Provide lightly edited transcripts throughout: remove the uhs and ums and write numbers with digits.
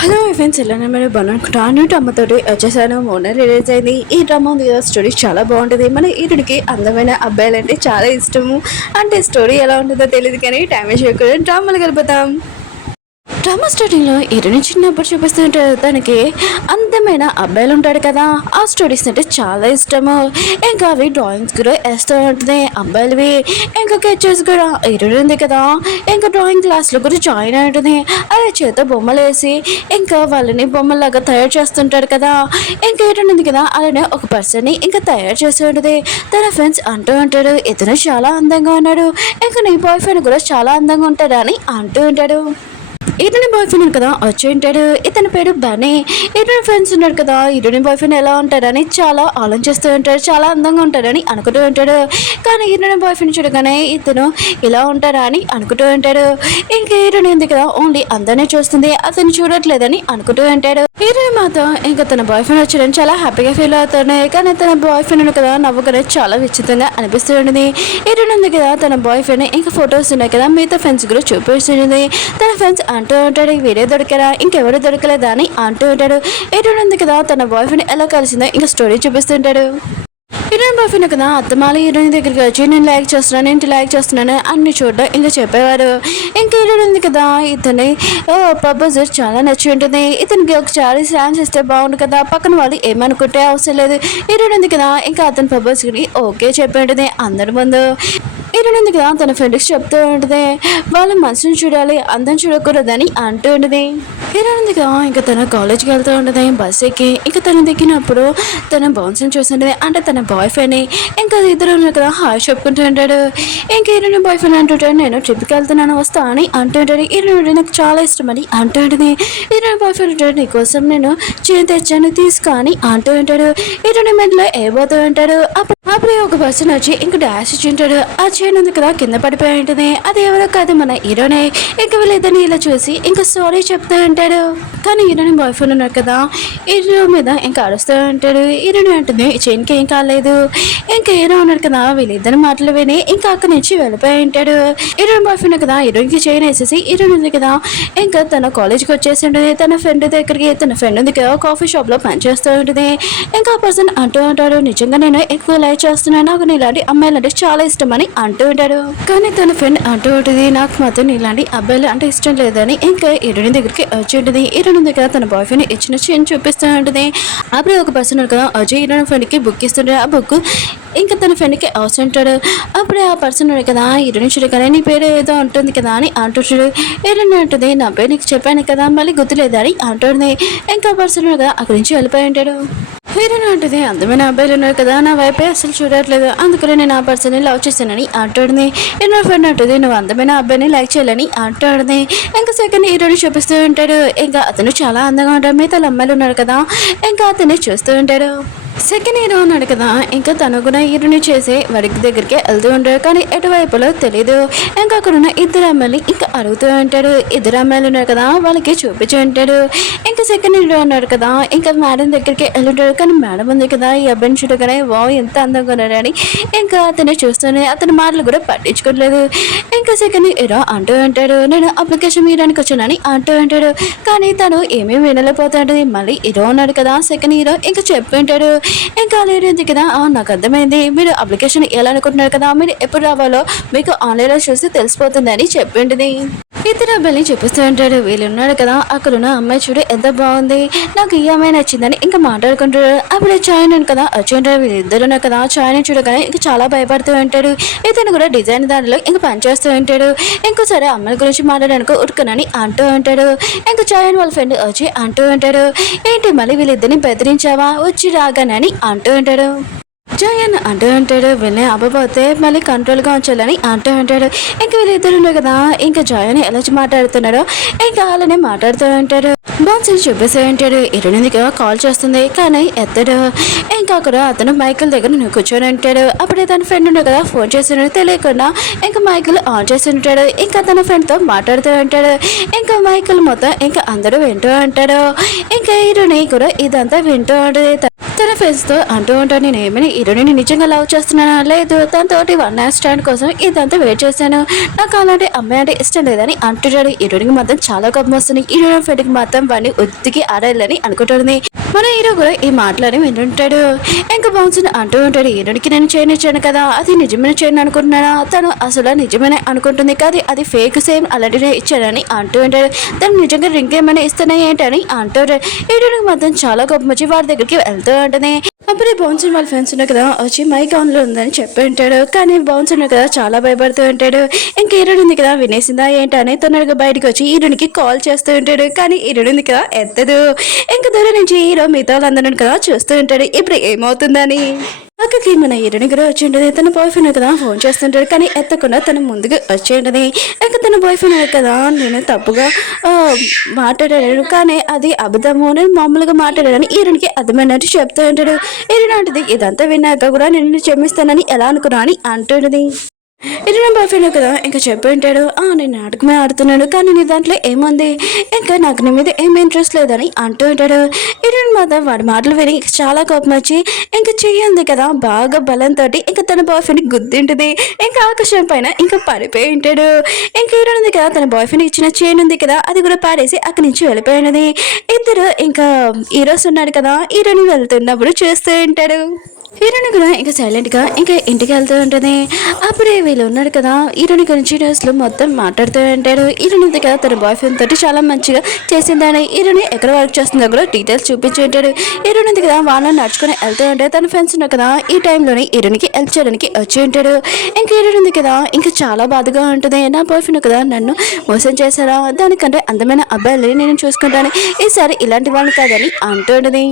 Hello friends, ఎలా మీరు బాగున్నాను. డ్రామాతోటి వచ్చేసాను. మొన్న రిలీజ్ అయింది ఈ డ్రామా. స్టోరీ చాలా బాగుంటుంది. మన ఈరుడికి అందమైన అబ్బాయిలు అంటే చాలా ఇష్టము. అంటే స్టోరీ ఎలా ఉంటుందో తెలియదు కానీ టైం వేసి డ్రామాలు గలుపుతాం. డ్రామా స్టార్టింగ్లో హీరోని చిన్నప్పుడు చూపిస్తుంటారు. తనకి అందమైన అబ్బాయిలు ఉంటాడు కదా, ఆ స్టోరీస్ అంటే చాలా ఇష్టము. ఇంకా అవి డ్రాయింగ్స్ కూడా వేస్తూ ఉంటుంది అబ్బాయిలవి. ఇంకా కెచెస్ కూడా హీరోయిన్ ఉంది కదా, ఇంకా డ్రాయింగ్ క్లాస్లో కూడా జాయిన్ అయి ఉంటుంది. అదే చేత బొమ్మలు వేసి ఇంకా వాళ్ళని బొమ్మలాగా తయారు చేస్తుంటాడు కదా. ఇంకా హీరోయిన్ ఉంది కదా, అలానే ఒక పర్సన్ని ఇంకా తయారు చేస్తూ ఉంటుంది. తన ఫ్రెండ్స్ అంటూ ఉంటాడు, ఇతను చాలా అందంగా ఉన్నాడు, ఇంకా నీ బాయ్ ఫ్రెండ్ కూడా చాలా అందంగా ఉంటాడు అని అంటూ ఉంటాడు. ఇతని బాయ్ ఫ్రెండ్ కదా వచ్చి ఉంటాడు. ఇతని పేరు బనీ. ఇతని ఫ్రెండ్స్ ఉన్నాడు కదా, ఇతని బాయ్ ఫ్రెండ్ ఎలా ఉంటాడని చాలా ఆలోచిస్తూ ఉంటాడు. చాలా అందంగా ఉంటాడని అనుకుంటూ ఉంటాడు. కానీ ఇతని బాయ్ ఫ్రెండ్ చూడగానే ఇతను ఇలా ఉంటాడా అని అనుకుంటూ ఉంటాడు. ఇంకా హీరోయిన్ ఉంది కదా, ఓన్లీ అందరినీ చూస్తుంది, అతను చూడట్లేదని అనుకుంటూ ఉంటాడు. హీరోయిన్ మాత్రం ఇంకా తన బాయ్ ఫ్రెండ్ వచ్చాడని చాలా హ్యాపీగా ఫీల్ అవుతున్నాయి. కానీ తన బాయ్ ఫ్రెండ్ కదా నవ్వుకునే చాలా విచిత్రంగా అనిపిస్తూ ఉంటుంది. హీరోయిన్ ఉంది కదా, తన బాయ్ ఫ్రెండ్ ఇంకా ఫొటోస్ ఉన్నాయి కదా మిగతా ఫ్రెండ్స్ కూడా చూపిస్తుంది. తన ఫ్రెండ్స్ అంటూ ఉంటాడు, వీరే దొరికారా ఇంకెవరు దొరకలేదా అని అంటూ ఉంటాడు. హీరోయిన్ ఉంది కదా, తన బాయ్ ఫ్రెండ్ ఎలా కలిసిందో ఇంకా స్టోరీ చూపిస్తుంటాడు. హీరోయిన్ బాయ్ ఫ్రెండ్ కదా అత్తమాల హీరోయిన్ దగ్గరికి వచ్చి నేను లైక్ చేస్తున్నాను, ఏంటి లైక్ చేస్తున్నాను అన్ని చూడడం ఇంకా చెప్పేవారు. ఇంకా హీరోయిన్ ఉంది కదా, ఇతని ప్రపోజల్ చాలా నచ్చి ఉంటుంది. ఇతనికి ఒకసారి ఛాన్స్ ఇస్తే బాగుండు కదా, పక్కన వాళ్ళు ఏమనుకుంటే అవసరం లేదు. హీరోయిన్ ఉంది కదా, ఇంకా అతని ప్రపోజల్కి ఓకే చెప్పి ఉంటుంది అందరి ముందు. హీరోయిన్ ఉంది కదా, తన ఫ్రెండ్కి చెప్తూ ఉంటుంది, వాళ్ళ మనసుని చూడాలి అందం చూడకూడదని అంటూ ఉంటుంది. హీరోయిన్ ఉంది కదా, ఇంకా తన కాలేజ్కి వెళ్తూ ఉంటుంది బస్ ఎక్కి. ఇంకా తను దిగినప్పుడు తన బౌన్స్ని చూస్తుంటుంది, అంటే తన బాయ్ ఫ్రెండ్ని. ఇంకా ఇద్దరు కదా హాయ్ చెప్పుకుంటూ ఉంటాడు. ఇంకా హీరోయిన్ బాయ్ ఫ్రెండ్ అంటుంటాడు, నేను ట్రిప్కి వెళ్తున్నాను వస్తా అని అంటూ ఉంటాడు. హీరోయిన్ నాకు చాలా ఇష్టం అని అంటూ ఉంటుంది. హీరోయిన్ బాయ్ ఫ్రెండ్ ఉంటాడు, నీకోసం నేను చేయి తెచ్చాను తీసుకో అని అంటూ ఉంటాడు. హీరోయిన్ మెడలో ఏబోతూ ఉంటాడు. అప్పుడే ఒక పర్సన్ వచ్చి ఇంకా డాష్ ఇచ్చి ఉంటాడు. ఆ చైన్ ఉంది కదా కింద పడిపోయి ఉంటుంది, అది ఎవరో కాదు మన హీరోనే. ఇంకా వీళ్ళిద్దరిని ఇలా చూసి ఇంకా సారీ చెప్తూ ఉంటాడు. కానీ హీరోయిన్ బాయ్ ఫ్రెండ్ ఉన్నారు కదా, హీరో మీద ఇంకా అరుస్తూ ఉంటాడు. హీరోయిన్ అంటుంది చైన్కి ఏం కాలేదు. ఇంకా హీరో ఉన్నాడు కదా, వీళ్ళిద్దరి మాటలు విని ఇంకా అక్కడి నుంచి వెళ్ళిపోయి ఉంటాడు. హీరోయిన్ బాయ్ ఫ్రెండ్ కదా హీరోయిన్కి చైన్ వేసేసి హీరోయిన్ ఉంది కదా ఇంకా తన కాలేజ్కి వచ్చేసి ఉంటుంది. తన ఫ్రెండ్ దగ్గరికి, తన ఫ్రెండ్ ఉంది కదా కాఫీ షాప్లో పనిచేస్తూ ఉంటుంది. ఇంకా ఆ పర్సన్ అంటూ ఉంటాడు, నిజంగా నేను ఎక్కువ లైక్ చేస్తున్నాను, నాకు ఇలాంటి అమ్మాయిలు అంటే చాలా ఇష్టం అని అంటూ ఉంటాడు. కానీ తన ఫ్రెండ్ అంటూ ఉంటుంది, నాకు మాత్రం ఇలాంటి అబ్బాయిలు అంటే ఇష్టం లేదని. ఇంకా హీరోయిన్ దగ్గరికి వచ్చి ఉంటుంది. హీరోయిన్ దగ్గర తన బాయ్ ఫ్రెండ్ ఇచ్చిన చైన్ చూపిస్తూ ఉంటుంది. అప్పుడు ఒక పర్సన్ కదా వచ్చి హీరోయిన్ ఫ్రెండ్కి బుక్ ఇస్తుంటాడు. ఆ బుక్ ఇంకా తన ఫ్రెండ్కి అవసరం ఉంటాడు. అప్పుడే ఆ పర్సన్ కదా హీరోయిన్ చూడగానే నీ పేరు ఏదో ఉంటుంది కదా అని అంటుంటాడు. హీరోయిన్ అంటుంది, నా పేరు నీకు చెప్పాను కదా మళ్ళీ గుర్తులేదా అని అంటుంది. ఇంకా పర్సన్ కదా అక్కడి నుంచి వెళ్ళిపోయి ఉంటాడు. హీరోయిన్ అంటుంది, అందమైన అబ్బాయిలు ఉన్నారు కదా నా వైపే అసలు చూడట్లేదు, అందుకనే నేను ఆ పర్సన్ని లవ్ చేశానని అంటాడుని. హీరో ఫ్రెండ్ అంటుంది, నువ్వు అందమైన అబ్బాయిని లైక్ చేయాలని అంటాడుని. ఇంకా సెకండ్ హీరోని చూపిస్తూ ఉంటాడు. ఇంకా అతను చాలా అందంగా ఉంటాడు, మిగతా అమ్మాయిలు ఉన్నారు కదా ఇంకా అతన్ని చూస్తూ ఉంటాడు. సెకండ్ హీరో ఉన్నాడు కదా, ఇంకా తను కూడా హీరోని చేసే వాడికి దగ్గరికి వెళ్తూ ఉంటాడు. కానీ ఎటువైపులో తెలీదు. ఇంకా అక్కడ ఉన్న ఇద్దరు అమ్మాయిలు ఇంకా అడుగుతూ ఉంటాడు. ఇద్దరు అమ్మాయిలు ఉన్నారు కదా వాళ్ళకి చూపించి ఉంటాడు. ఇంకా సెకండ్ హీరో ఉన్నాడు కదా, ఇంకా మేడం దగ్గరికి వెళ్ళుంటాడు. కానీ మేడం ఉంది కదా ఈ అబ్బాయిని చూడగానే వావ్ ఎంత అందంగా ఉన్నాడని ఇంకా అతను చూస్తూనే అతని మాటలు కూడా పట్టించుకోలేదు. ఇంకా సెకండ్ హీరో అంటూ ఉంటాడు, నేను అప్లికేషన్ ఇవ్వడానికి వచ్చానని అంటూ ఉంటాడు. కానీ తను ఏమీ వినలేకపోతాడు. మళ్ళీ హీరో ఉన్నాడు కదా సెకండ్ హీరో ఇంకా చెప్పి ఉంటాడు. ఇంకా లేదు కదా, నాకు అర్థమైంది, మీరు అప్లికేషన్ ఇవ్వాలనుకుంటున్నారు కదా, మీరు ఎప్పుడు రావాలో మీకు ఆన్లైన్లో చూసి తెలిసిపోతుంది అని చెప్పింది. ఇద్దరు అబ్బాయిని చూపిస్తూ ఉంటాడు. వీళ్ళు ఉన్నాడు కదా అక్కడున్న అమ్మాయి చూడు ఎంత బాగుంది, నాకు ఈ అమ్మాయి నచ్చిందని ఇంకా మాట్లాడుకుంటాడు. అప్పుడే చాయన్ కదా వచ్చి ఉంటాడు. వీళ్ళిద్దరు ఉన్నారు కదా చాయన్ చూడగానే ఇంకా చాలా భయపడుతూ ఉంటాడు. ఇతను కూడా డిజైన్ దానిలో ఇంకా పనిచేస్తూ ఉంటాడు. ఇంకోసారి అమ్మాయి గురించి మాట్లాడడానికి ఉడుకునని అంటూ ఉంటాడు. ఇంకా చాయన్ వాళ్ళ ఫ్రెండ్ వచ్చి అంటూ ఉంటాడు, ఏంటి మళ్ళీ వీళ్ళిద్దరిని బెదిరించావా వచ్చి రాగానని అంటూ ఉంటాడు. జయన్ అంటూ ఉంటాడు, వెళ్ళి అవ్వబోతే మళ్ళీ కంట్రోల్గా ఉంచాలని అంటూ ఉంటాడు. ఇంకా వీళ్ళిద్దరు ఉన్నారు కదా ఇంకా జయన్ ఎలా మాట్లాడుతున్నాడో ఇంకా అలానే మాట్లాడుతూ ఉంటాడు. బాన్స్ చూపిస్తూ ఉంటాడు. ఇరునిదిగా కాల్ చేస్తుంది కానీ ఎత్తడు. ఇంకా అక్కడ అతను మైకిల్ దగ్గర కూర్చొని ఉంటాడు. అప్పుడే తన ఫ్రెండ్ ఉన్నాడు కదా ఫోన్ చేస్తున్నాడు తెలియకుండా ఇంకా మైకిల్ ఆన్ చేసి ఉంటాడు. ఇంకా తన ఫ్రెండ్తో మాట్లాడుతూ ఉంటాడు. ఇంకా మైకిల్ మొత్తం ఇంకా అందరూ వింటూ ఉంటాడు. ఇంకా హీరోని కూడా ఇదంతా వింటూ ఉంటుంది. తన ఫ్రెండ్స్తో అంటూ ఉంటాను, నేను ఏమైనా హీరోని నిజంగా లవ్ చేస్తున్నానా లేదు, తనతోటి వన్ నైట్ స్టాండ్ కోసం ఇదంతా వెయిట్ చేశాను, నాకు అలాంటి అమ్మాయి అంటే ఇష్టం లేదని అంటున్నాడు. హీరోనికి మాత్రం చాలా కోపం వస్తుంది. హీరోయిన్ ఫ్రెండ్కి మాత్రం వాడిని ఒత్తికి ఆడాలని అనుకుంటుంది. మన హీరో కూడా ఈ మాటలని వింటుంటాడు. ఇంకా బౌన్సన్ అంటూ ఉంటాడు, హీరోనికి నేను చేయనిచ్చాను కదా, అది నిజమైన చేయను అనుకుంటున్నానా, తను అసలు నిజమనే అనుకుంటుంది కదా, అది ఫేక్ సేమ్ అలాంటినే ఇచ్చానని అంటూ ఉంటాడు. తను నిజంగా రింగ్ ఏమైనా ఇస్తానే ఏంటని అంటూ ఉంటాడు. హీరోనికి మాత్రం చాలా కోపం వచ్చి వాడి దగ్గరికి వెళ్తూ ఉంటుంది. అప్పుడే బౌన్సన్ వాళ్ళ ఫ్రెండ్స్ ఉన్నారు కదా వచ్చి మైక్ ఆన్లో ఉందని చెప్పి ఉంటాడు. కానీ బౌన్స్ ఉన్నారు కదా చాలా భయపడుతూ ఉంటాడు. ఇంకా హీరోయిన్ ఉంది కదా వినేసిందా ఏంటని తొందరగా బయటకు వచ్చి హీరోనికి కాల్ చేస్తూ ఉంటాడు. కానీ హీరోయిన్ ఉంది కదా ఎత్తదు. ఇంకా దూరం నుంచి హీరో మిగతా వాళ్ళందరూ కదా చూస్తూ ఉంటాడు ఇప్పుడు ఏమవుతుందని. అక్కడికి మన హీరోయిన్ కూడా వచ్చి ఉంటుంది. తన బాయ్ ఫ్రెండ్ కదా ఫోన్ చేస్తుంటాడు. కానీ ఎత్తకుండా తన ముందుకు వచ్చి ఉంటుంది. ఇంకా తన బాయ్ ఫ్రెండ్ కదా నేను తప్పుగా మాట్లాడాను కానీ అది అబద్ధము, నేను మామూలుగా మాట్లాడాను హీరోయిన్కి అర్థమైనట్టు చెప్తూ ఉంటాడు. హీరోయిన్ అంటుంది ఇదంతా విన్నాక కూడా నేను క్షమిస్తానని ఎలా అనుకున్నా అని అంటుంటుంది. ఇది నా బాయ్ ఫ్రెండ్ కదా ఇంకా చెప్పి ఉంటాడు. నేను నాటకమే ఆడుతున్నాడు కానీ నీ దాంట్లో ఏముంది, ఇంకా నాకు నీ మీద ఏం ఇంట్రెస్ట్ లేదని అంటూ ఉంటాడు. హీరోయిన్ మాత్రం వాడి మాటలు విని చాలా కోపం వచ్చి ఇంకా చెయ్యింది కదా బాగా బలంతో ఇంకా తన బాయ్ ఫ్రెండ్ గుద్దింటుంది. ఇంకా ఆకాశం పైన ఇంకా పడిపోయి ఉంటాడు. ఇంకా హీరోయిన్ ఉంది కదా తన బాయ్ ఫ్రెండ్ ఇచ్చిన చైన్ ఉంది కదా అది కూడా పాడేసి అక్కడి నుంచి వెళ్ళిపోయినది. ఇద్దరు ఇంకా హీరోస్ ఉన్నాడు కదా హీరోయిన్ వెళ్తున్నప్పుడు చూస్తూ ఉంటాడు. హీరోని కూడా ఇంకా సైలెంట్గా ఇంకా ఇంటికి వెళ్తూ ఉంటుంది. అప్పుడే వీళ్ళు ఉన్నాడు కదా హీరోని గురించి న్యూస్లో మొత్తం మాట్లాడుతూ ఉంటాడు. హీరోని ఉంది కదా తన బాయ్ ఫ్రెండ్ తోటి చాలా మంచిగా చేసిందని హీరోని ఎక్కడ వర్క్ చేస్తుందో కూడా డీటెయిల్స్ చూపించి ఉంటాడు. హీరోని ఉంది కదా వాళ్ళని నడుచుకొని వెళ్తూ ఉంటే తన ఫ్రెండ్స్ ఉన్నారు కదా ఈ టైంలోనే హీరోనికి హెల్ప్ చేయడానికి వచ్చి ఉంటాడు. ఇంకా హీరోని ఉంది కదా ఇంకా చాలా బాధగా ఉంటుంది. నా బాయ్ ఫ్రెండ్ కదా నన్ను మోసం చేశారా, దానికంటే అందమైన అబ్బాయిని నేను చూసుకుంటాను, ఈసారి ఇలాంటి వాళ్ళని కాదని అంటూ ఉంటుంది.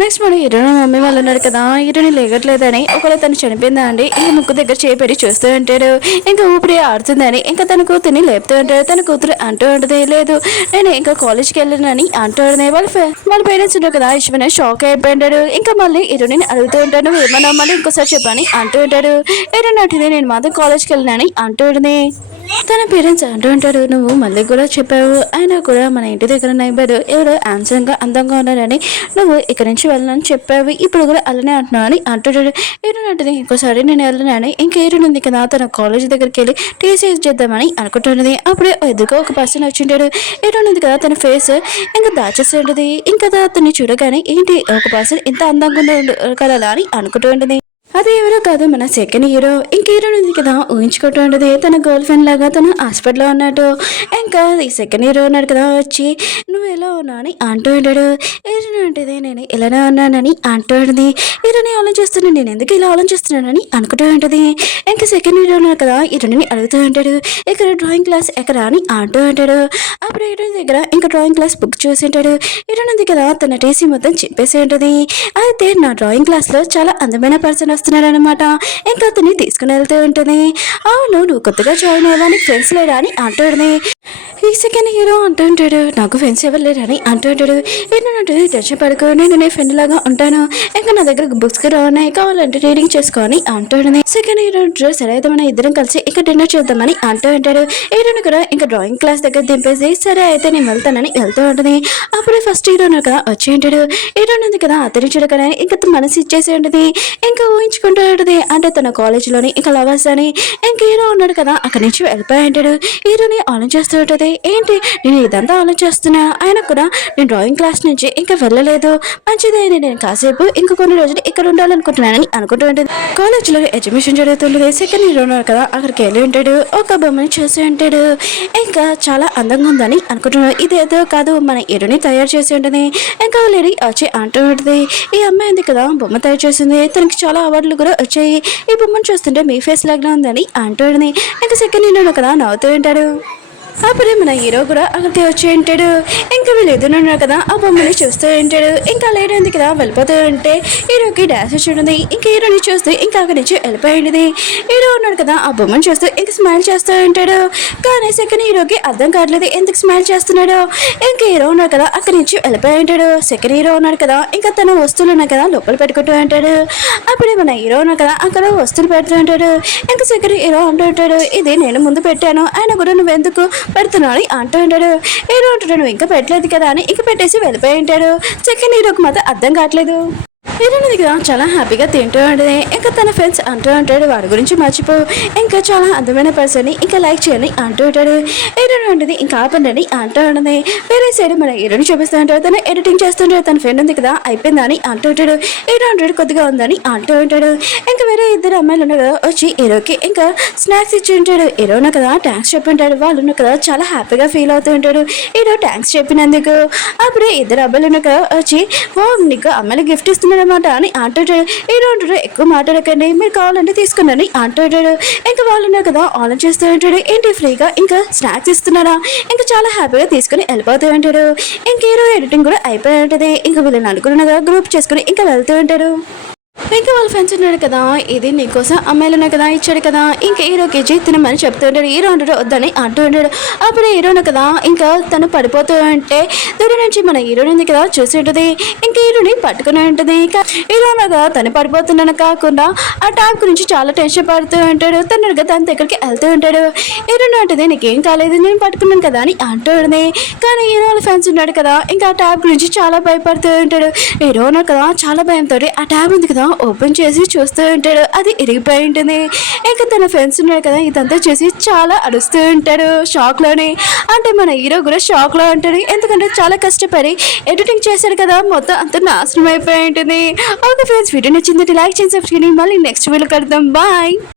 నెక్స్ట్ మనం హీరోని మమ్మీ వాళ్ళు ఉన్నారు కదా హీరోని లేగట్లేదని ఒకవేళ తను చనిపోయిందా అండి ఇంకా ముక్కు దగ్గర చేపెట్టి చూస్తూ ఉంటాడు. ఇంకా ఊపిరి ఆడుతుందని ఇంకా తన కూతుర్ని లేపుతూ ఉంటాడు. తన కూతురు అంటూ ఉంటుంది లేదు నేను ఇంకా కాలేజ్కి వెళ్ళానని అంటూ ఉంటుంది. వాళ్ళ పేరెంట్స్ ఉన్నారు కదా ఇష్టమైన షాక్ అయిపోయింటాడు. ఇంకా మళ్ళీ హీరోని అడుగుతూ ఉంటాడు ఏమన్నా మళ్ళీ ఇంకోసారి చెప్పని అంటూ ఉంటాడు. హీరోని అంటుంది నేను మాత్రం కాలేజ్కి వెళ్ళినని అంటూ ఉంటుంది. తన పేరెంట్స్ అంటూ ఉంటారు నువ్వు మళ్ళీ కూడా చెప్పావు, అయినా కూడా మన ఇంటి దగ్గర నైబర్ ఎవరో హ్యాండ్సమ్గా అందంగా ఉన్నారని నువ్వు ఇక్కడి నుంచి వెళ్ళనని చెప్పావు, ఇప్పుడు కూడా అలానే అంటున్నావు అని అంటుంటాడు. హీరోయిన్ అంటుంది ఇంకోసారి నేను వెళ్ళనని. ఇంకా హీరోయిన్ ఉంది కదా తన కాలేజ్ దగ్గరికి వెళ్ళి టీసీ చేద్దామని అనుకుంటున్నది. అప్పుడే ఎదురుగా ఒక పర్సన్ వచ్చింటాడు. హీరోయిన్ ఉంది కదా తన ఫేస్ ఇంకా దాచేసి ఉంటుంది. ఇంకా అతన్ని చూడగానే ఏంటి ఒక పర్సన్ ఇంత అందంగా ఉండగలరా అని అనుకుంటూ ఉంటుంది. అది ఎవరో కాదు మన సెకండ్ హీరో. ఇంక హీరోయిన్ ఉంది కదా ఊహించుకుంటూ ఉంటుంది తన గర్ల్ ఫ్రెండ్ లాగా తను హాస్పిటల్లో ఉన్నట్టు. ఇంకా ఈ సెకండ్ హీరో ఉన్నాడు కదా వచ్చి నువ్వు ఎలా ఉన్నావు అని అంటూ ఉంటాడు. హీరోయిన్ అంటే నేను ఇలానే ఉన్నానని అంటూ ఉంటుంది. హీరోని ఆలోచిస్తున్నాను నేను ఎందుకు ఇలా ఆలోచిస్తున్నానని అనుకుంటూ ఉంటుంది. ఇంకా సెకండ్ హీరో ఉన్నాడు కదా హీరోని అడుగుతూ ఉంటాడు ఇక్కడ డ్రాయింగ్ క్లాస్ ఎక్కడ అని అంటూ ఉంటాడు. అప్పుడు హీరోయిన్ దగ్గర ఇంకా డ్రాయింగ్ క్లాస్ బుక్ చూసి ఉంటాడు. హీరోయిన్ ఉంది కదా తన టీసీ మొత్తం చెప్పేసి ఉంటుంది. అయితే నా డ్రాయింగ్ క్లాస్లో చాలా అందమైన పర్సన్ వస్తున్నాడు అనమాట. ఇంకా అతన్ని తీసుకుని వెళ్తూ ఉంటుంది. అవును నువ్వు కొత్తగా జాయిన్ అవ్వడానికి ఫ్రెండ్స్ లేరా అని అంటుంది. ఈ సెకండ్ హీరో అంటూ ఉంటాడు నాకు ఫ్రెండ్స్ ఎవరు లేరని అంటూ ఉంటాడు. ఏంటంటే టెన్షన్ పడుకో నేను నీ ఫ్రెండ్ లాగా ఉంటాను, ఇంకా నా దగ్గర బుక్స్ కూడా ఉన్నాయి కావాలంటే రీడింగ్ చేసుకోని అంటుంది. సెకండ్ హీరో సరే అయితే మనం ఇద్దరం కలిసి ఇంకా డిన్నర్ చేద్దామని అంటూ ఉంటాడు. హీరోని కూడా ఇంకా డ్రాయింగ్ క్లాస్ దగ్గర దింపేసి సరే అయితే నేను వెళ్తానని వెళ్తూ ఉంటుంది. అప్పుడే ఫస్ట్ హీరో కదా వచ్చి ఉంటాడు. హీరోని ఉంది కదా అతని చూడగానే ఇంకా మనసు ఇచ్చేసి ఉంటుంది. ఇంకా ఊహించుకుంటూ ఉంటుంది అంటే తన కాలేజీలోని ఇంకా లవర్స్ అని. ఇంకా హీరో ఉన్నాడు కదా అక్కడి నుంచి వెళ్ళిపోయి ఉంటాడు. హీరోని ఆలోచిస్తూ ఉంటుంది ఏంటి నేను ఇదంతా ఆలోచిస్తున్నా ఆయన కూడా నేను డ్రాయింగ్ క్లాస్ నుంచి ఇంకా వెళ్ళలేదు, మంచిదే నేను కాసేపు ఇంకా కొన్ని రోజులు ఇక్కడ ఉండాలనుకుంటున్నానని అనుకుంటూ ఉంటుంది. కాలేజీలో ఎడ్యుకేషన్ జరుగుతుంటుంది. సెకండ్ హీరో ఉన్నాడు కదా అక్కడికి వెళ్ళి ఉంటాడు. ఒక బొమ్మని చూసి ఉంటాడు. ఇంకా చాలా అందంగా ఉందని అనుకుంటున్నాడు. ఇదేదో కాదు మన హీరోని తయారు చేసి ఉంటుంది. ఇంకా లేడీ వచ్చి అంటూ ఉంటుంది ఈ అమ్మాయి ఉంది కదా బొమ్మ తయారు చేసింది, తనకి చాలా అవార్డులు కూడా వచ్చాయి, ఈ బొమ్మను చూస్తుంటే మీ ఫేస్ లాగా ఉందని అంటుంది. ఇంకా సెకండ్ హీరో కదా నవ్వుతూ ఉంటాడు. అప్పుడే మన హీరో కూడా అక్కడికి వచ్చి ఉంటాడు. ఇంకా వీళ్ళు ఎదురున్నారు కదా ఆ బొమ్మని చూస్తూ ఉంటాడు. ఇంకా లేట్ అయింది కదా వెళ్ళిపోతూ ఉంటే హీరోకి డాన్స్ చూడండి. ఇంకా హీరోని చూస్తూ ఇంకా అక్కడి నుంచి వెళ్ళిపోయింది. హీరో ఉన్నాడు కదా ఆ బొమ్మను చూస్తూ ఇంకా స్మైల్ చేస్తూ ఉంటాడు. కానీ సెకండ్ హీరోకి అర్థం కావట్లేదు ఎందుకు స్మైల్ చేస్తున్నాడు. ఇంకా హీరో ఉన్నాడు కదా అక్కడి నుంచి వెళ్ళిపోయి ఉంటాడు. సెకండ్ హీరో ఉన్నాడు కదా ఇంకా తన వస్తువులు ఉన్నాయి కదా లోపల పెట్టుకుంటూ ఉంటాడు. అప్పుడే మన హీరో ఉన్నాడు కదా అక్కడ వస్తువులు పెడుతూ ఉంటాడు. ఇంకా సెకండ్ హీరో అంటూ ఉంటాడు ఇది నేను ముందు పెట్టాను ఆయన కూడా నువ్వెందుకు పెడుతున్నాడు అంటూ ఉంటాడు. హీరో అంటాడు నువ్వు ఇంకా పెట్టలేదు కదా అని ఇంక పెట్టేసి వెళ్ళిపోయి ఉంటాడు. సెకండ్ హీరోకి మాత్రం అర్థం కావట్లేదు. హీరోయిన్ కదా చాలా హ్యాపీగా తింటూ ఉంటుంది. ఇంకా తన ఫ్రెండ్స్ అంటూ ఉంటాడు వాడి గురించి మర్చిపో, ఇంకా చాలా అందమైన పర్సన్ ఇంకా లైక్ చేయని అంటూ ఉంటాడు. హీరోయిన్ ఉంటుంది ఇంకా ఆపండి అంటూ ఉంటుంది. వేరే సైడ్ మన హీరోని చూపిస్తూ ఉంటాడు. తను ఎడిటింగ్ చేస్తుంటాడు. తన ఫ్రెండ్ ఉంది కదా అయిపోయిందని అంటూ ఉంటాడు. హీరో అంటాడు కొద్దిగా ఉందని అంటూ ఉంటాడు. ఇంకా వేరే ఇద్దరు అమ్మాయిలు ఉన్నారు కదా వచ్చి హీరోకి ఇంకా స్నాక్స్ ఇచ్చి ఉంటాడు. హీరోను కదా థ్యాంక్స్ చెప్పి ఉంటాడు. వాళ్ళు ఉన్న కదా చాలా హ్యాపీగా ఫీల్ అవుతూ ఉంటాడు హీరో థ్యాంక్స్ చెప్పినందుకు. అప్పుడే ఇద్దరు అబ్బాయిలు ఉన్న కదా వచ్చి ఓ నీకు అమ్మాయిలు గిఫ్ట్ ఇస్తున్నాడు అనమాట అని అంటుంటాడు. హీరో అంటాడు ఎక్కువ మాట్లాడకండి మీరు కావాలంటే తీసుకున్నాను అంటుంటాడు. ఇంకా వాళ్ళు ఉన్నారు కదా ఆన్లైన్ చేస్తూ ఉంటాడు. ఏంటి ఫ్రీగా ఇంకా స్నాక్స్ ఇస్తున్నారా, ఇంకా చాలా హ్యాపీగా తీసుకుని వెళ్ళిపోతూ ఉంటాడు. ఇంక హీరో ఎడిటింగ్ కూడా అయిపోయి ఉంటుంది. ఇంకా వీళ్ళని అనుకున్నగా గ్రూప్ చేసుకుని ఇంకా వెళ్తూ ఉంటాడు. ఇంకా వాళ్ళ ఫ్రెండ్స్ ఉన్నాడు కదా ఇది నీకోసం అమ్మాయిలు ఉన్నాయి కదా ఇచ్చాడు కదా ఇంకా హీరోకి ఇచ్చి తినమని చెప్తూ ఉంటాడు. హీరో అంటాడు వద్దని అంటూ ఉంటాడు. అప్పుడు హీరోను కదా ఇంకా తను పడిపోతూ ఉంటే దూరం నుంచి మన హీరోని ఉంది కదా చూసి ఉంటుంది. ఇంకా హీరోని పట్టుకుని ఉంటుంది. ఇంకా హీరోను కదా తను పడిపోతున్నాను కాకుండా ఆ ట్యాబ్ గురించి చాలా టెన్షన్ పడుతూ ఉంటాడు. తను తన దగ్గరికి వెళ్తూ ఉంటాడు. హీరోని అంటుంది నీకేం కాలేదు నేను పట్టుకున్నాను కదా అని అంటూ ఉంటుంది. కానీ హీరో వాళ్ళ ఫ్రెండ్స్ ఉన్నాడు కదా ఇంకా ఆ ట్యాబ్ గురించి చాలా భయపడుతూ ఉంటాడు. హీరోను కదా చాలా భయంతో ఆ ట్యాబ్ ఉంది కదా ఓపెన్ చేసి చూస్తూ ఉంటాడు. అది ఇరిగిపోయి ఉంటుంది. ఇంకా తన ఫ్రెండ్స్ ఉన్నాడు కదా ఇదంతా చూసి చాలా అరుస్తూ ఉంటాడు షాక్ లోనే. అంటే మన హీరో కూడా షాక్ లో ఉంటాడు. ఎందుకంటే చాలా కష్టపడి ఎడిటింగ్ చేశాడు కదా మొత్తం అంత నాశనం అయిపోయి ఉంటుంది. ఓకే ఫ్రెండ్స్ వీడియో నచ్చింది లైక్ చేసి సబ్స్క్రైబ్ మళ్ళీ నెక్స్ట్ వీడియో కడదాం బాయ్.